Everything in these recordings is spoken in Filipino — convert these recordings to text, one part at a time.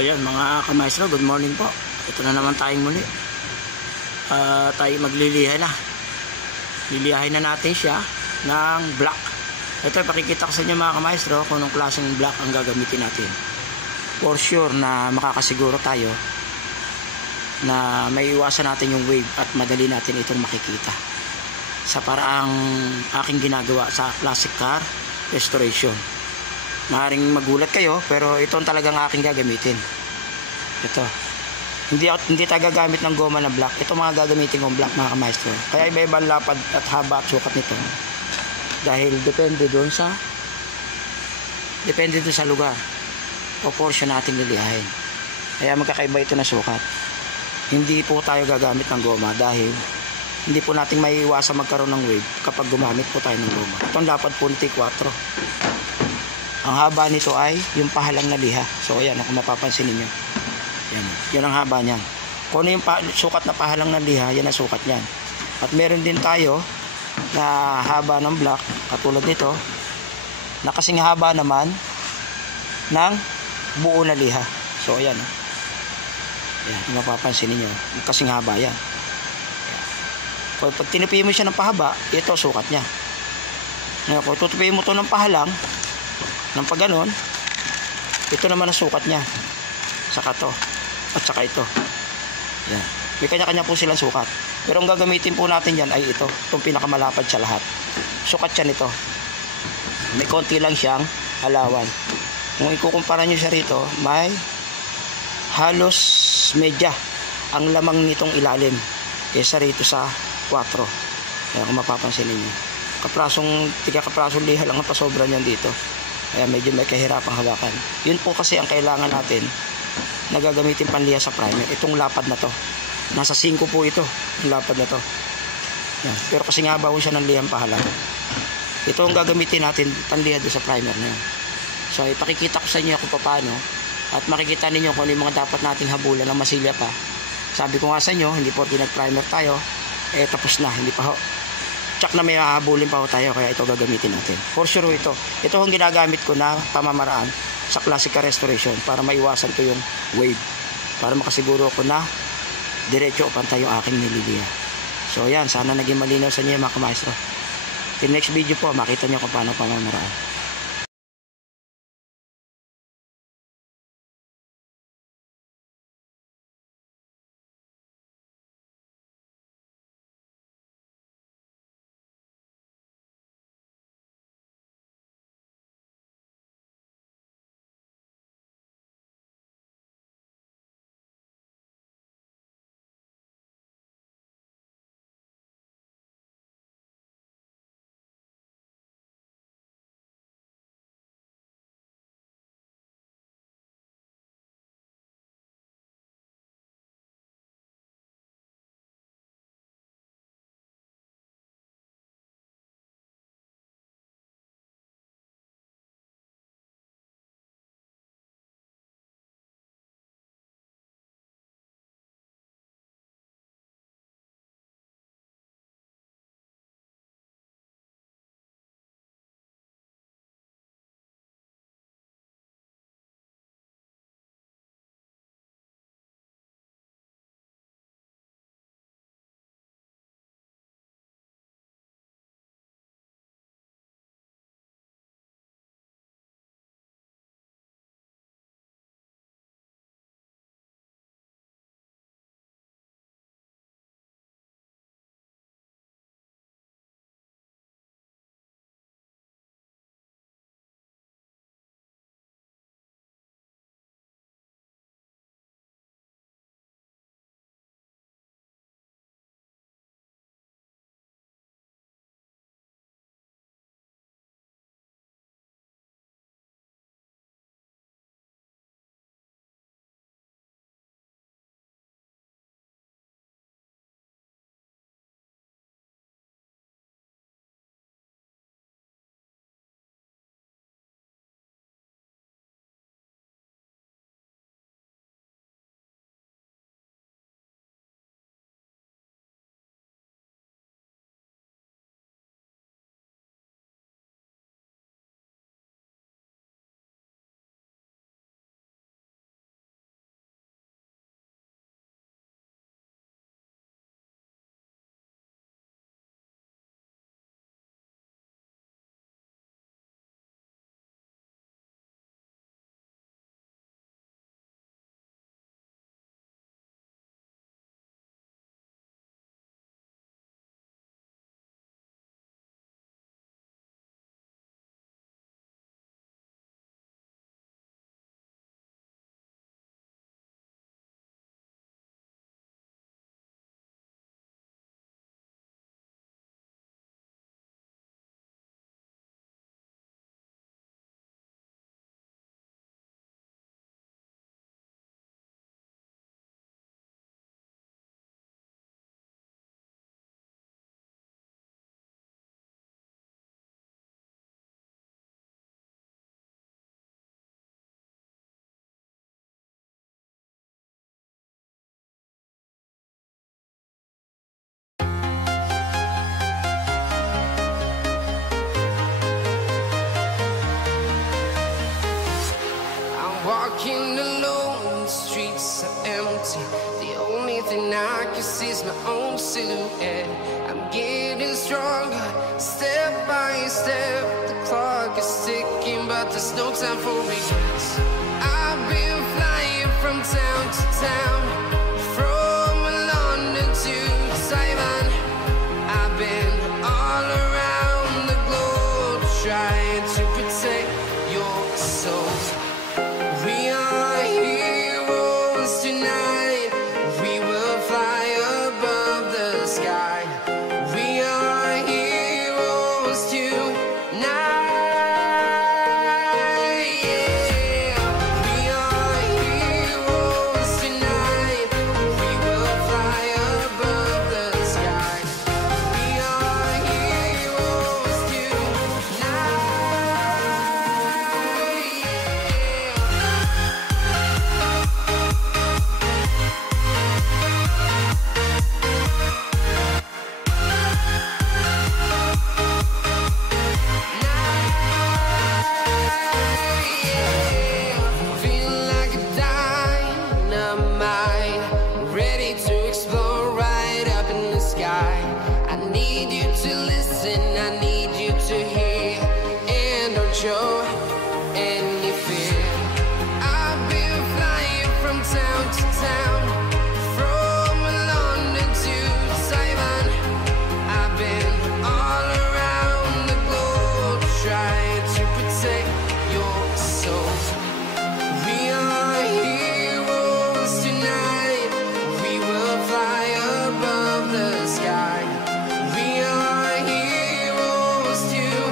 So yan mga kamaestro, good morning po. Ito na naman tayong muli. Tayo magliliha na. Lilihain na natin siya ng black. Ito pakikita ko sa inyo mga kamaestro kung anong klaseng black ang gagamitin natin. For sure na makakasiguro tayo na may iwasan natin yung wave at madali natin itong makikita sa paraang aking ginagawa sa classic car restoration. Maaaring magulat kayo pero ito talagang aking gagamitin. Ito. Hindi tayo gagamit ng goma na black. Ito mga gagamitin kong black mga kamaestro. Kaya iba-iba lapad at haba at sukat nito. Dahil depende doon sa lugar o portion natin lilihain. Kaya magkakaiba ito na sukat. Hindi po tayo gagamit ng goma dahil hindi po natin maiiwasan magkaroon ng wave kapag gumamit po tayo ng goma. Itong lapad po nito 4. Ang haba nito ay yung pahalang na liha. So ayan, kung mapapansin niyo. Yan ang haba niyan. Kung ano yung sukat na pahalang na liha, yan ang sukat niyan. At meron din tayo na haba ng black, katulad nito, na kasing haba naman ng buo na liha. So ayan. Yan, kung mapapansin niyo, kasing haba yan. Pag tinupi mo siya ng pahaba, ito sukat niya. Ngayon, kung tutupi mo ito ng pahalang, ng pagganon, ito naman ang sukat niya. Saka to at saka ito. Yan. May kanya-kanya po silang sukat. Pero ang gagamitin po natin yan ay ito. Itong pinakamalapad sa lahat. Sukat siya nito. May konti lang siyang alawan. Kung ikukumpara nyo siya rito, may halos medya ang lamang nitong ilalim kesa rito sa 4. Kaya kung mapapansin ninyo, kaprasong liha lang ang pasobra niyan dito. Kaya medyo may kahirapang hawakan. Yun po kasi ang kailangan natin na gagamitin panliha sa primer. Itong lapad na to. Nasa 5 po ito. Yung lapad na to. Yan. Pero kasi nga bago siya ng lihang pahalang. Ito ang gagamitin natin panliha doon sa primer na yun. So ipakikita ko sa inyo kung paano. At makikita ninyo kung ano yung mga dapat nating habulan ng masilya pa. Sabi ko nga sa inyo, hindi po pinag-primer tayo. Tapos na. Hindi pa ho. Tsak na may hahabulin pa ho tayo, kaya ito gagamitin natin. For sure ito. Ito ang ginagamit ko na pamamaraan sa classic car restoration para maiwasan ko yung wave. Para makasiguro ko na diretso o pantay yung aking nililiha. So yan, sana naging malinaw sa inyo mga kamaestro. In next video po, makita nyo kung paano pamamaraan. thing I can see is my own silhouette. I'm getting stronger, step by step. The clock is ticking, but there's no time for regrets. I've been flying from town to town, from London to Taiwan. I've been all around the globe trying to protect your soul. We are heroes tonight. We will fly above the sky. We are heroes tonight. Yeah. We are heroes tonight. We will fly above the sky. We are heroes tonight. Feel like a dynamite, ready to explode right up in the sky. I need you to listen, I need you to hear, and don't show any fear. I've been flying from town to town, from London to Taiwan. I've been all around the globe trying to protect your soul. We are heroes tonight. We will fly above the sky. We are heroes tonight.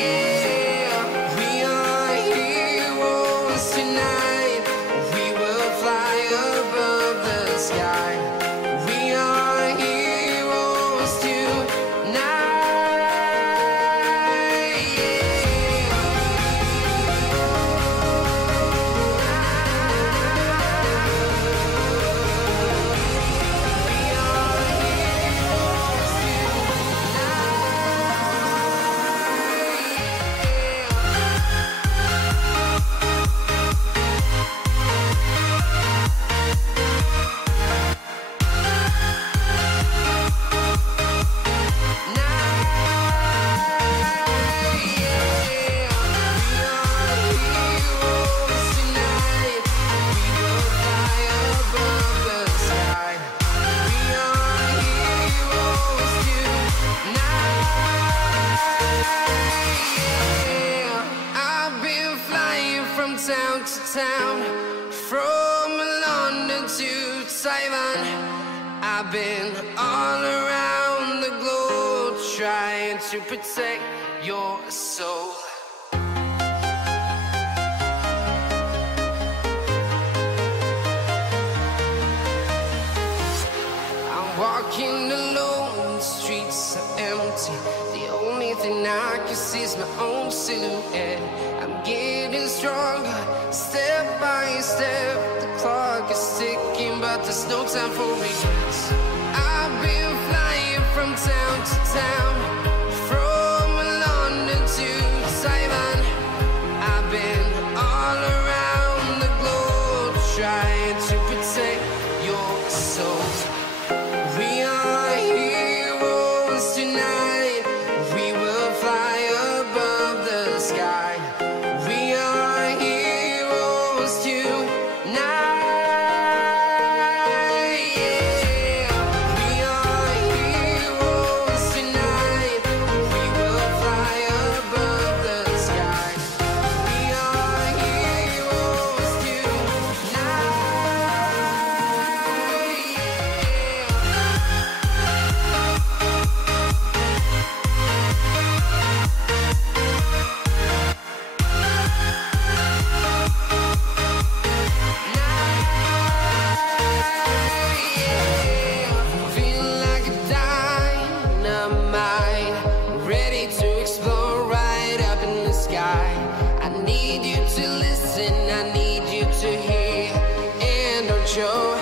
Yeah. We are heroes tonight. We will fly above the sky. We are heroes tonight. I've been flying from town to town, from London to Taiwan. I've been all around the globe trying to protect your soul. I'm walking alone, the streets are empty. The only thing I can see is my own silhouette. I'm getting stronger, step by step. The clock is ticking, but there's no time for regrets. I've been flying from town to town, from London to Taiwan. I've been all around the globe trying to protect your soul. We are heroes tonight. We will fly above the sky. We are heroes tonight. Yeah. We are heroes tonight. We will fly above the sky. We are heroes tonight. Feel like a dynamite, ready to explode right up in the sky. I need you to listen, I need you to hear, and don't show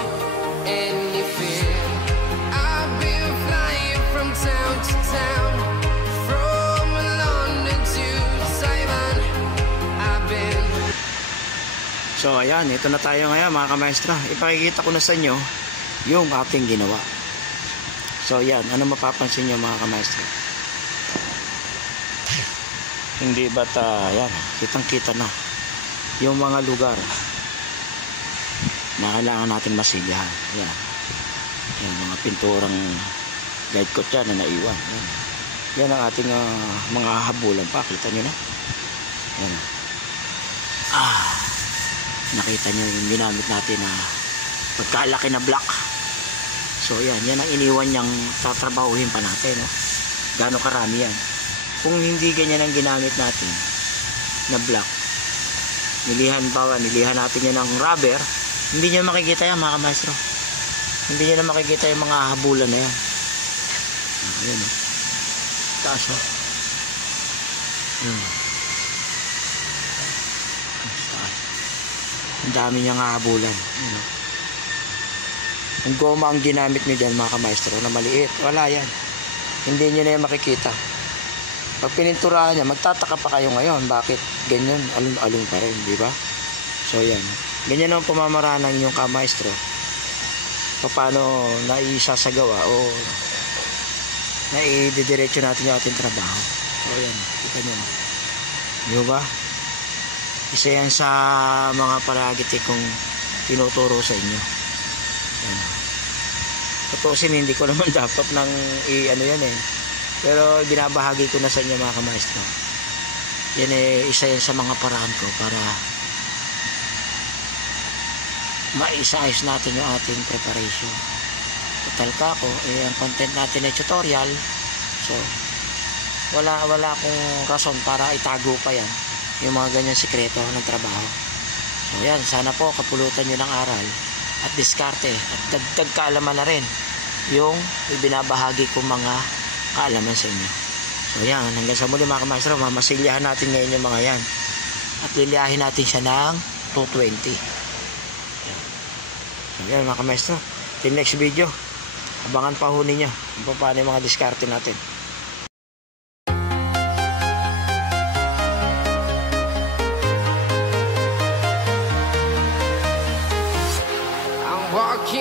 any fear. I've been flying from town to town, from London to Taiwan. I've been So ayan, ito na tayo ngayon mga kamaestra. Ipakikita ko na sa inyo yung ating ginawa. So ayan, ano mapapansin nyo mga kamaestra? Hindi ba't ayan, kitang kita na yung mga lugar na kailangan natin masilyahan. Ayan, yung mga pinturang guide coat dyan na naiwan. Ayan, yan ang ating mga habulan pa. Kita nyo na. Ayan. Nakita nyo yung ginamit natin na pagkalaki na block. So yan ang iniwan niyang tatrabahuhin pa natin, no? Gaano karami yan. Kung hindi ganyan ang ginamit natin na block, nilihan natin yan ng rubber, hindi nyo makikita yan mga kamaestro. Hindi nyo na makikita yung mga habulan na yan. Ayan, no? Taas, no? Ang dami niyang habulan. Ayan, no? Kung goma ang ginamit nyo dyan mga kamaestro na maliit, wala yan. Hindi nyo na yan makikita. Pag pininturahan niya, magtataka pa kayo ngayon bakit ganyan, alun-alun pa rin, di ba? So yan, ganyan ang pamamaraan ng inyong kamaestro. Paano naisasagawa o naididiretso natin yung ating trabaho. So yan, kita nyo. Di ba? Isa yan sa mga paragiti kong tinuturo sa inyo. Yan. Tapusin, hindi ko naman dapat nang ano yan eh. Pero binabahagi ko na sa inyo mga kamaestro. Yan eh, isa yan sa mga paraan ko para maisayos natin yung ating preparation. Total ka ako, ang content natin ay tutorial. So, wala akong rason para itago pa yan. Yung mga ganyan sikreto ng trabaho. So yan, sana po kapulutan nyo ng aral at diskarte at dagdag kaalaman na rin yung ibinabahagi ko mga kaalaman sa inyo. So yan, hanggang sa muli mga kamaestro, mamasilyahan natin ngayon yung mga yan at liliyahin natin siya ng 220. So yan mga kamaestro, till next video, abangan pa ho ninyo kung paano yung mga diskarte natin. walking